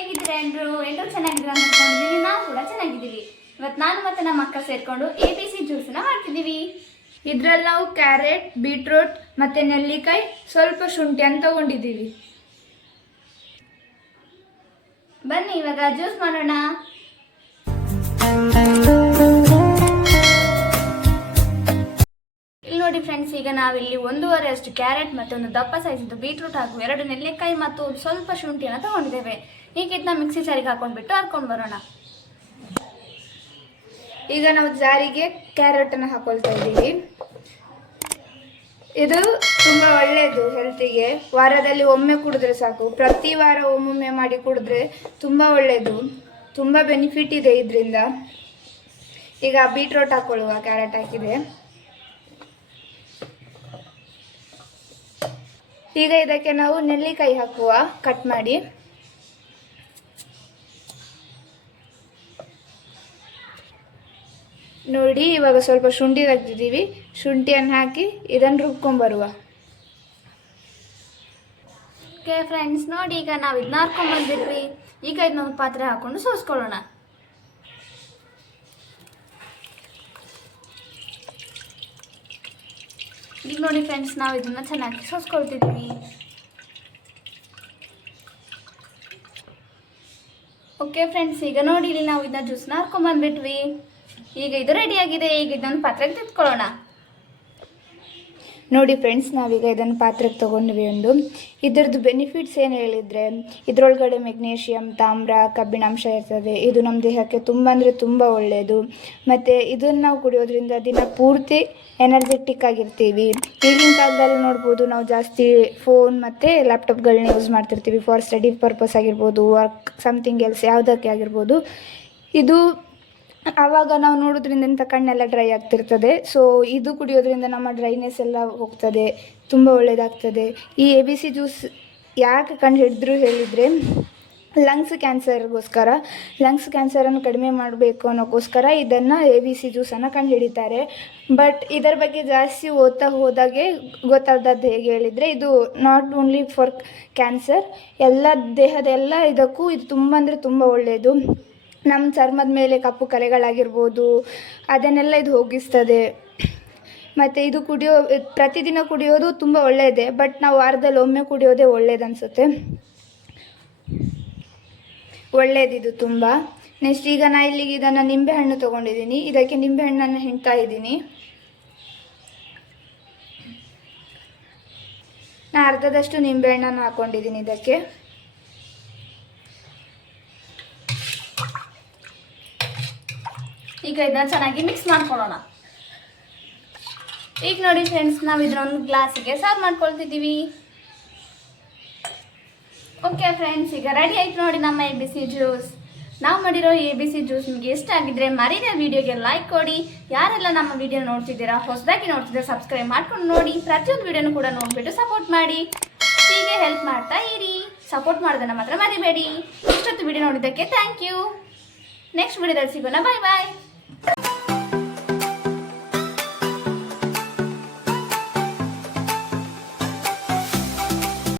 ಹೇಗಿದ್ದೀರಾ ಎಲ್ಲರೂ ಚೆನ್ನಾಗಿದ್ದೀರಾ ಅಂತ ಅನ್ಕೊಂಡಿದ್ದೀನಿ. ನಾವು ಕೂಡ ಚೆನ್ನಾಗಿದ್ದೀವಿ. ಇವತ್ತು ನಾನು ಮತ್ತೆ ನಮ್ಮ ಅಕ್ಕ ಸೇರ್ಕೊಂಡು ABC ಜ್ಯೂಸನ್ನ ಮಾಡ್ತಿದ್ದೀವಿ. ಇದರಲ್ಲಿ ನಾವು ಕ್ಯಾರೆಟ್, ಬೀಟ್ರೂಟ್ ಮತ್ತು ನೆಲ್ಲಿಕಾಯಿ, ಸ್ವಲ್ಪ ಶುಂಠಿ ಅಂತ ತಗೊಂಡಿದ್ದೀವಿ. ಬನ್ನಿ ಇವಾಗ ಜ್ಯೂಸ್ ಮಾಡೋಣ. ಇಲ್ಲಿ ನೋಡಿ ಫ್ರೆಂಡ್ಸ್, ಈಗ ನಾವಿಲ್ಲಿ 1.5 ಅಷ್ಟು ಕ್ಯಾರೆಟ್ ಮತ್ತು ಒಂದು ದಪ್ಪ ಸೈಜ್ ಬೀಟ್ರೂಟ್ ಹಾಗೂ 2 ನೆಲ್ಲಿಕಾಯಿ ಮತ್ತು ಸ್ವಲ್ಪ ಶುಂಠಿಯನ್ನು ತಗೊಂಡಿದ್ದೇವೆ. ಈಗ ಇದನ್ನ ಮಿಕ್ಸಿ ಜಾರಿಗೆ ಹಾಕೊಂಡ್ಬಿಟ್ಟು ಹರ್ಕೊಂಡು ಬರೋಣ. ಈಗ ನಾವು ಜಾರಿಗೆ ಕ್ಯಾರೆಟನ್ನು ಹಾಕೊಳ್ತಾ ಇದ್ದೀವಿ. ಇದು ತುಂಬ ಒಳ್ಳೆಯದು ಹೆಲ್ತಿಗೆ. ವಾರದಲ್ಲಿ ಒಮ್ಮೆ ಕುಡಿದ್ರೆ ಸಾಕು. ಪ್ರತಿ ವಾರ ಒಮ್ಮೊಮ್ಮೆ ಮಾಡಿ ಕುಡಿದ್ರೆ ತುಂಬ ಒಳ್ಳೆಯದು. ತುಂಬ ಬೆನಿಫಿಟ್ ಇದೆ ಇದರಿಂದ. ಈಗ ಬೀಟ್ರೂಟ್ ಹಾಕೊಳ್ಳುವ. ಕ್ಯಾರೆಟ್ ಹಾಕಿದೆ. ಈಗ ಇದಕ್ಕೆ ನಾವು ನೆಲ್ಲಿಕಾಯಿ ಹಾಕುವ, ಕಟ್ ಮಾಡಿ. ನೋಡಿ, ಇವಾಗ ಸ್ವಲ್ಪ ಶುಂಠಿ ತೆಗ್ದಿದ್ದೀವಿ. ಶುಂಠಿಯನ್ನು ಹಾಕಿ ಇದನ್ನು ರುಬ್ಕೊಂಬರುವ. ಓಕೆ ಫ್ರೆಂಡ್ಸ್, ನೋಡಿ ಈಗ ನಾವು ಇದನ್ನ ಹರ್ಕೊಂಡ್ಬಂದಿದ್ವಿ. ಈಗ ಇದನ್ನೊಂದು ಪಾತ್ರೆ ಹಾಕೊಂಡು ಸೋಸ್ಕೊಳ್ಳೋಣ. ಈಗ ನೋಡಿ ಫ್ರೆಂಡ್ಸ್, ನಾವು ಇದನ್ನ ಚೆನ್ನಾಗಿ ಸೋಸ್ಕೊಳ್ತಿದ್ದೀವಿ. ಓಕೆ ಫ್ರೆಂಡ್ಸ್, ಈಗ ನೋಡಿ ಇಲ್ಲಿ ನಾವು ಇದನ್ನ ಜ್ಯೂಸ್ನ ಹರ್ಕೊಂಡ್ಬಂದ್ಬಿಟ್ವಿ. ಈಗ ಇದು ರೆಡಿಯಾಗಿದೆ. ಈಗ ಇದನ್ನು ಪಾತ್ರೆಗೆ ತೆಗೆದುಕೊಳ್ಳೋಣ. ನೋಡಿ ಫ್ರೆಂಡ್ಸ್, ನಾವೀಗ ಇದನ್ನು ಪಾತ್ರೆಗೆ ತೊಗೊಂಡ್ವಿ. ಇದರದ್ದು ಬೆನಿಫಿಟ್ಸ್ ಏನು ಹೇಳಿದರೆ, ಇದರೊಳಗಡೆ ಮೆಗ್ನೀಷಿಯಮ್, ತಾಮ್ರ, ಕಬ್ಬಿಣಾಂಶ ಇರ್ತದೆ. ಇದು ನಮ್ಮ ದೇಹಕ್ಕೆ ತುಂಬ ಅಂದರೆ ತುಂಬ ಒಳ್ಳೆಯದು. ಮತ್ತು ಇದನ್ನು ನಾವು ಕುಡಿಯೋದ್ರಿಂದ ದಿನ ಪೂರ್ತಿ ಎನರ್ಜೆಟಿಕ್ ಆಗಿರ್ತೀವಿ. ಈಗಿನ ಕಾಲದಲ್ಲಿ ನೋಡ್ಬೋದು, ನಾವು ಜಾಸ್ತಿ ಫೋನ್ ಮತ್ತು ಲ್ಯಾಪ್ಟಾಪ್ಗಳನ್ನ ಯೂಸ್ ಮಾಡ್ತಿರ್ತೀವಿ. ಫಾರ್ ಸ್ಟಡಿ ಪರ್ಪಸ್ ಆಗಿರ್ಬೋದು, ವರ್ಕ್ ಸಮಥಿಂಗ್ ಎಲ್ಸ್ ಯಾವುದಕ್ಕೆ ಆಗಿರ್ಬೋದು. ಇದು ಆವಾಗ ನಾವು ನೋಡೋದ್ರಿಂದ ಇಂಥ ಕಣ್ಣೆಲ್ಲ ಡ್ರೈ ಆಗ್ತಿರ್ತದೆ. ಸೊ ಇದು ಕುಡಿಯೋದ್ರಿಂದ ನಮ್ಮ ಡ್ರೈನೆಸ್ ಎಲ್ಲ ಹೋಗ್ತದೆ, ತುಂಬ ಒಳ್ಳೆಯದಾಗ್ತದೆ. ಈ ABC ಜ್ಯೂಸ್ ಯಾಕೆ ಕಂಡು ಹಿಡಿದ್ರು ಹೇಳಿದರೆ, ಲಂಗ್ಸ್ ಕ್ಯಾನ್ಸರನ್ನು ಕಡಿಮೆ ಮಾಡಬೇಕು ಅನ್ನೋಕ್ಕೋಸ್ಕರ ಇದನ್ನು ABC ಜ್ಯೂಸನ್ನು ಕಂಡು ಹಿಡಿತಾರೆ. ಬಟ್ ಇದರ ಬಗ್ಗೆ ಜಾಸ್ತಿ ಓದ್ತಾ ಹೋದಾಗೆ ಗೊತ್ತಾದದ್ದು ಹೇಗೆ ಹೇಳಿದರೆ, ಇದು ನಾಟ್ ಓನ್ಲಿ ಫಾರ್ ಕ್ಯಾನ್ಸರ್, ಎಲ್ಲ ದೇಹದ ಎಲ್ಲ ಇದಕ್ಕೂ ಇದು ತುಂಬ ಅಂದರೆ ತುಂಬ ಒಳ್ಳೆಯದು. ನಮ್ಮ ಚರ್ಮದ ಮೇಲೆ ಕಪ್ಪು ಕಲೆಗಳಾಗಿರ್ಬೋದು, ಅದನ್ನೆಲ್ಲ ಇದು ಹೋಗಿಸ್ತದೆ. ಮತ್ತು ಇದು ಪ್ರತಿದಿನ ಕುಡಿಯೋದು ತುಂಬ ಒಳ್ಳೆಯದೇ. ಬಟ್ ನಾವು ವಾರದಲ್ಲಿ ಒಮ್ಮೆ ಕುಡಿಯೋದೇ ಒಳ್ಳೇದು ಅನಿಸುತ್ತೆ. ಒಳ್ಳೆಯದಿದು ತುಂಬ. ನೆಕ್ಸ್ಟ್ ಈಗ ನಾನು ಇಲ್ಲಿಗೆ ಇದನ್ನು ನಿಂಬೆಹಣ್ಣು ತೊಗೊಂಡಿದ್ದೀನಿ. ಇದಕ್ಕೆ ನಿಂಬೆಹಣ್ಣನ್ನು ಹಿಂಡ್ತಾ ಇದ್ದೀನಿ. ನಾನು ಅರ್ಧದಷ್ಟು ನಿಂಬೆಹಣ್ಣನ್ನು ಹಾಕ್ಕೊಂಡಿದ್ದೀನಿ ಇದಕ್ಕೆ. ಈಗ ಇದನ್ನ ಚೆನ್ನಾಗಿ ಮಿಕ್ಸ್ ಮಾಡ್ಕೊಳ್ಳೋಣ. ಈಗ ನೋಡಿ ಫ್ರೆಂಡ್ಸ್, ನಾವು ಇದನ್ನೊಂದು ಗ್ಲಾಸಿಗೆ ಸರ್ವ್ ಮಾಡ್ಕೊಳ್ತಿದ್ದೀವಿ. ಓಕೆ ಫ್ರೆಂಡ್ಸ್, ಈಗ ರೆಡಿ ಆಯ್ತು ನೋಡಿ ನಮ್ಮ ABC ಜ್ಯೂಸ್. ನಾವು ಮಾಡಿರೋ ABC ಜ್ಯೂಸ್ ನಿಮಗೆ ಇಷ್ಟ ಆಗಿದ್ರೆ ಮರೀದೆ ವಿಡಿಯೋಗೆ ಲೈಕ್ ಕೊಡಿ. ಯಾರೆಲ್ಲ ನಮ್ಮ ವಿಡಿಯೋ ನೋಡ್ತಿದ್ದೀರಾ, ಹೊಸದಾಗಿ ನೋಡ್ತಿದ್ದೀರಾ, ಸಬ್ಸ್ಕ್ರೈಬ್ ಮಾಡ್ಕೊಂಡು ನೋಡಿ. ಪ್ರತಿಯೊಂದು ವಿಡಿಯೋನು ಕೂಡ ನೋಡಿಬಿಟ್ಟು ಸಪೋರ್ಟ್ ಮಾಡಿ. ಹೀಗೆ ಹೆಲ್ಪ್ ಮಾಡ್ತಾ ಇರಿ. ಸಪೋರ್ಟ್ ಮಾಡೋದನ್ನು ಮಾತ್ರ ಮರಿಬೇಡಿ. ಇಷ್ಟೊತ್ತು ವಿಡಿಯೋ ನೋಡಿದ್ದಕ್ಕೆ ಥ್ಯಾಂಕ್ ಯು. ನೆಕ್ಸ್ಟ್ ವಿಡಿಯೋದಲ್ಲಿ ಸಿಗೋಣ. ಬಾಯ್ ಬಾಯ್.